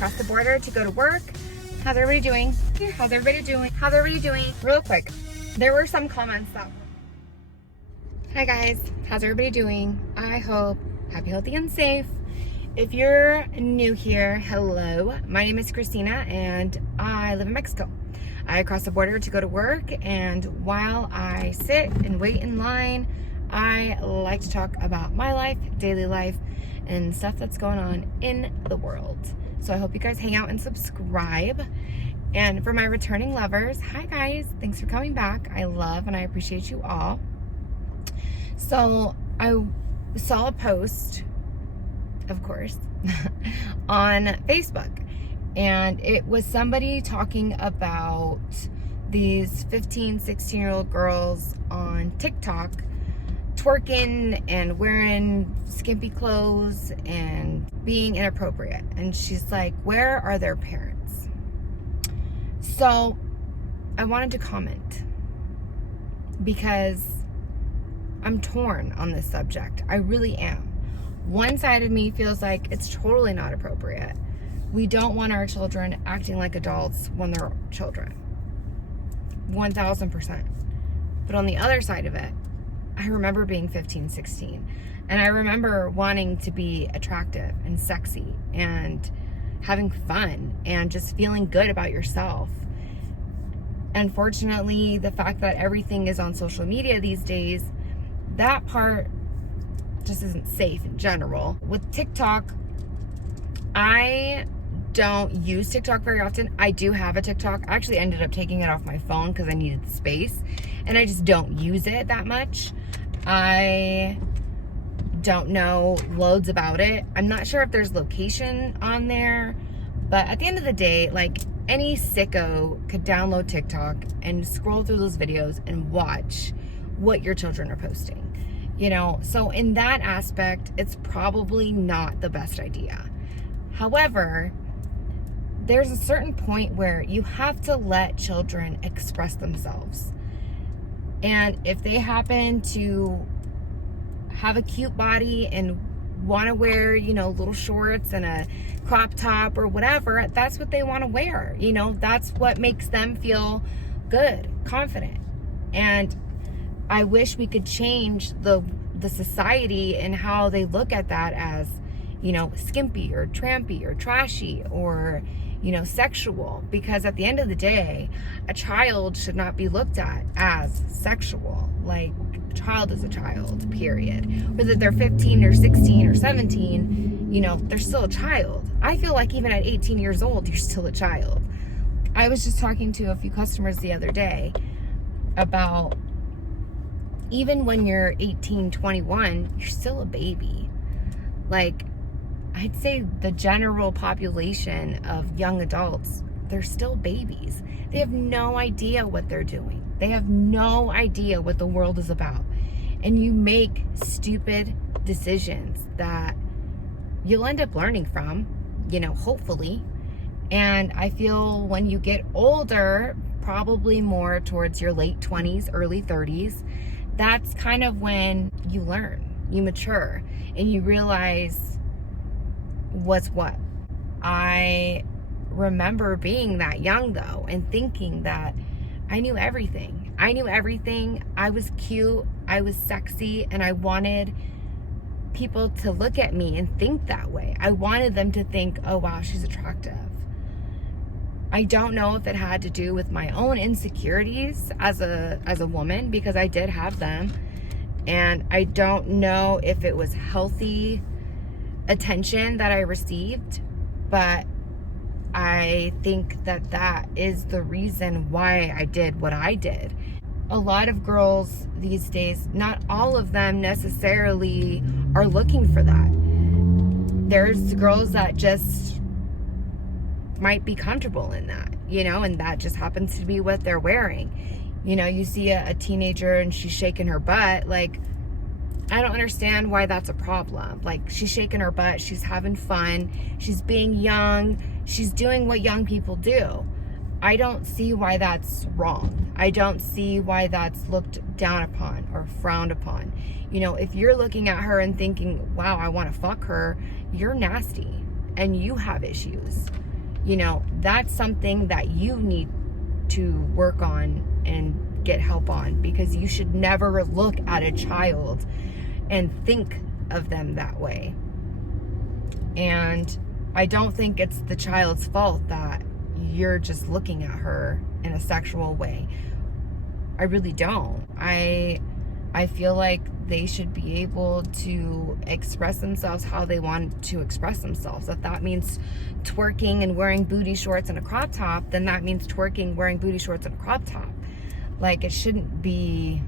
across the border to go to work. How's everybody doing? How's everybody doing? How's everybody doing? Real quick, there were some comments that... Hi guys, how's everybody doing? I hope happy, healthy, and safe. If you're new here, hello. My name is Christina and I live in Mexico. I cross the border to go to work, and while I sit and wait in line, I like to talk about my life, daily life, and stuff that's going on in the world. So I hope you guys hang out and subscribe. And for my returning lovers, hi guys, thanks for coming back. I love and I appreciate you all. So I saw a post, of course, on Facebook, and it was somebody talking about these 15, 16-year-old girls on TikTok twerking and wearing skimpy clothes and being inappropriate. And she's like, where are their parents? So I wanted to comment because I'm torn on this subject. I really am. One side of me feels like it's totally not appropriate. We don't want our children acting like adults when they're children. 1000%. But on the other side of it, I remember being 15, 16. And I remember wanting to be attractive and sexy and having fun and just feeling good about yourself. Unfortunately, the fact that everything is on social media these days, that part just isn't safe in general. With TikTok, I don't use TikTok very often. I do have a TikTok. I actually ended up taking it off my phone because I needed the space, and I just don't use it that much. I don't know loads about it. I'm not sure if there's location on there, but at the end of the day, like, any sicko could download TikTok and scroll through those videos and watch what your children are posting. You know, so in that aspect, it's probably not the best idea. However, there's a certain point where you have to let children express themselves. And if they happen to have a cute body and want to wear, you know, little shorts and a crop top or whatever, that's what they want to wear. You know, that's what makes them feel good, confident. And I wish we could change the society and how they look at that as, you know, skimpy or trampy or trashy or, you know, sexual. Because at the end of the day, a child should not be looked at as sexual. Like, a child is a child, period. Whether they're 15 or 16 or 17, you know, they're still a child. I feel like even at 18 years old, you're still a child. I was just talking to a few customers the other day about, even when you're 18, 21, you're still a baby. Like, I'd say the general population of young adults, they're still babies. They have no idea what they're doing. They have no idea what the world is about. And you make stupid decisions that you'll end up learning from, you know, hopefully. And I feel when you get older, probably more towards your late 20s, early 30s, that's kind of when you learn, you mature, and you realize what's what. I remember being that young though, and thinking that I knew everything. I knew everything. I was cute, I was sexy, and I wanted people to look at me and think that way. I wanted them to think, oh wow, she's attractive. I don't know if it had to do with my own insecurities as a woman, because I did have them. And I don't know if it was healthy attention that I received, but I think that that is the reason why I did what I did. A lot of girls these days, not all of them necessarily are looking for that. There's girls that just might be comfortable in that, you know, and that just happens to be what they're wearing. You know, you see a teenager and she's shaking her butt. Like, I don't understand why that's a problem. Like, she's shaking her butt, she's having fun, she's being young, she's doing what young people do. I don't see why that's wrong. I don't see why that's looked down upon or frowned upon. You know, if you're looking at her and thinking, wow, I want to fuck her, you're nasty and you have issues. that's something that you need to work on and get help on, because you should never look at a child and think of them that way. And I don't think it's the child's fault that you're just looking at her in a sexual way. I really don't. I feel like they should be able to express themselves how they want to express themselves. If that means twerking and wearing booty shorts and a crop top, then that means twerking, wearing booty shorts and a crop top. Like, it shouldn't be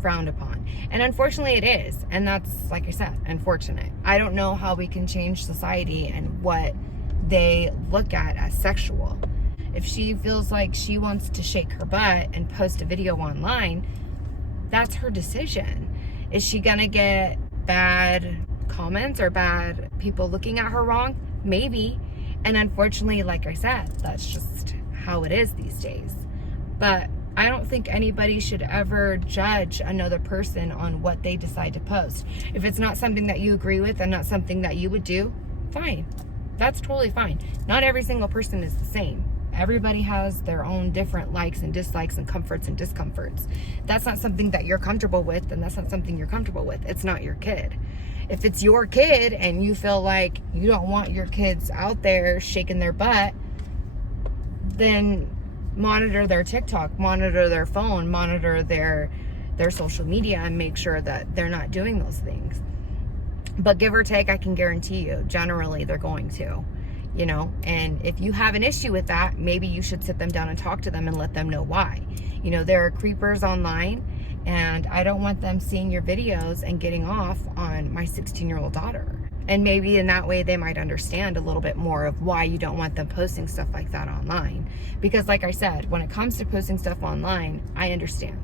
frowned upon. And unfortunately it is. And that's, like I said, unfortunate. I don't know how we can change society and what they look at as sexual. If she feels like she wants to shake her butt and post a video online, that's her decision. Is she gonna get bad comments or bad people looking at her wrong? Maybe. And unfortunately, like I said, that's just how it is these days. But I don't think anybody should ever judge another person on what they decide to post. If it's not something that you agree with and not something that you would do, fine. That's totally fine. Not every single person is the same. Everybody has their own different likes and dislikes and comforts and discomforts. That's not something that you're comfortable with, then that's not something you're comfortable with. It's not your kid. If it's your kid and you feel like you don't want your kids out there shaking their butt, then monitor their TikTok, monitor their phone, monitor their social media, and make sure that they're not doing those things. But give or take, I can guarantee you, generally they're going to. And if you have an issue with that, maybe you should sit them down and talk to them and let them know why. There are creepers online, and I don't want them seeing your videos and getting off on my 16-year-old daughter. And maybe in that way they might understand a little bit more of why you don't want them posting stuff like that online. Because like I said, when it comes to posting stuff online, I understand.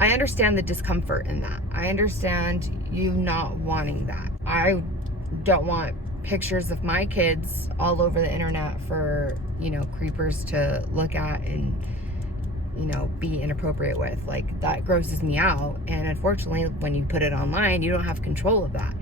I understand the discomfort in that. I understand you not wanting that. I don't want pictures of my kids all over the internet for, creepers to look at and, be inappropriate with. Like, that grosses me out. And unfortunately, when you put it online, you don't have control of that.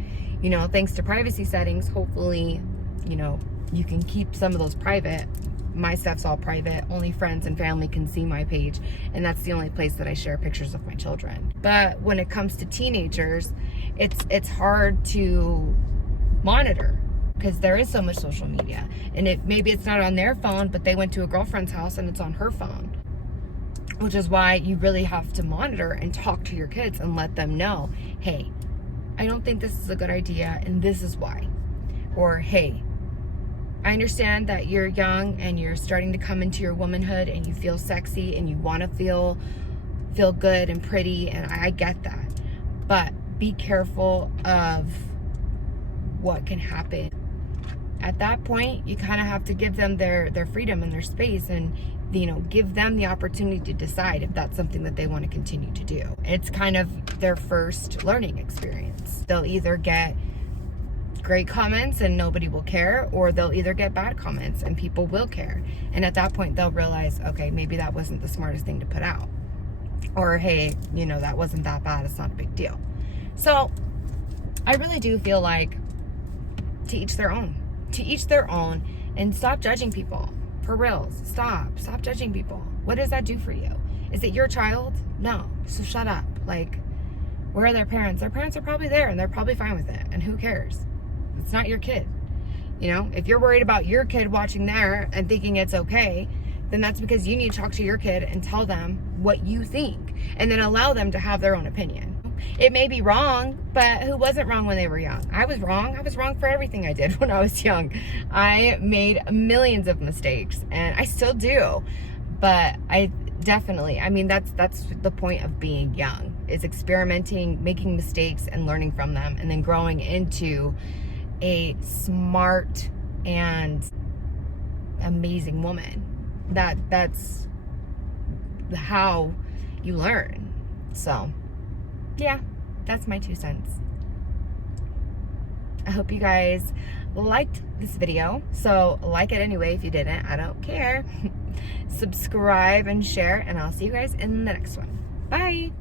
Thanks to privacy settings, hopefully, you can keep some of those private. My stuff's all private. Only friends and family can see my page. And that's the only place that I share pictures of my children. But when it comes to teenagers, it's hard to monitor, because there is so much social media. And maybe it's not on their phone, but they went to a girlfriend's house and it's on her phone. Which is why you really have to monitor and talk to your kids and let them know, hey, I don't think this is a good idea, and this is why. Or, hey, I understand that you're young and you're starting to come into your womanhood and you feel sexy and you want to feel good and pretty, and I get that. But be careful of what can happen. At that point, you kind of have to give them their freedom and their space, and give them the opportunity to decide if that's something that they want to continue to do. It's kind of their first learning experience. They'll either get great comments and nobody will care, or they'll either get bad comments and people will care. And at that point, they'll realize, okay, maybe that wasn't the smartest thing to put out. Or, hey, that wasn't that bad. It's not a big deal. So I really do feel like to each their own. To each their own, and stop judging people. For reals, stop judging people. What does that do for you? Is it your child? No, so shut up. Like, where are their parents? Their parents are probably there and they're probably fine with it, and who cares? It's not your kid. If you're worried about your kid watching there and thinking it's okay, then that's because you need to talk to your kid and tell them what you think, and then allow them to have their own opinion. It may be wrong, but who wasn't wrong when they were young? I was wrong. I was wrong for everything I did when I was young. I made millions of mistakes, and I still do. But I definitely, that's the point of being young, is experimenting, making mistakes, and learning from them, and then growing into a smart and amazing woman. That's how you learn. So yeah, that's my 2 cents. I hope you guys liked this video. So like it anyway. If you didn't, I don't care. Subscribe and share, and I'll see you guys in the next one. Bye.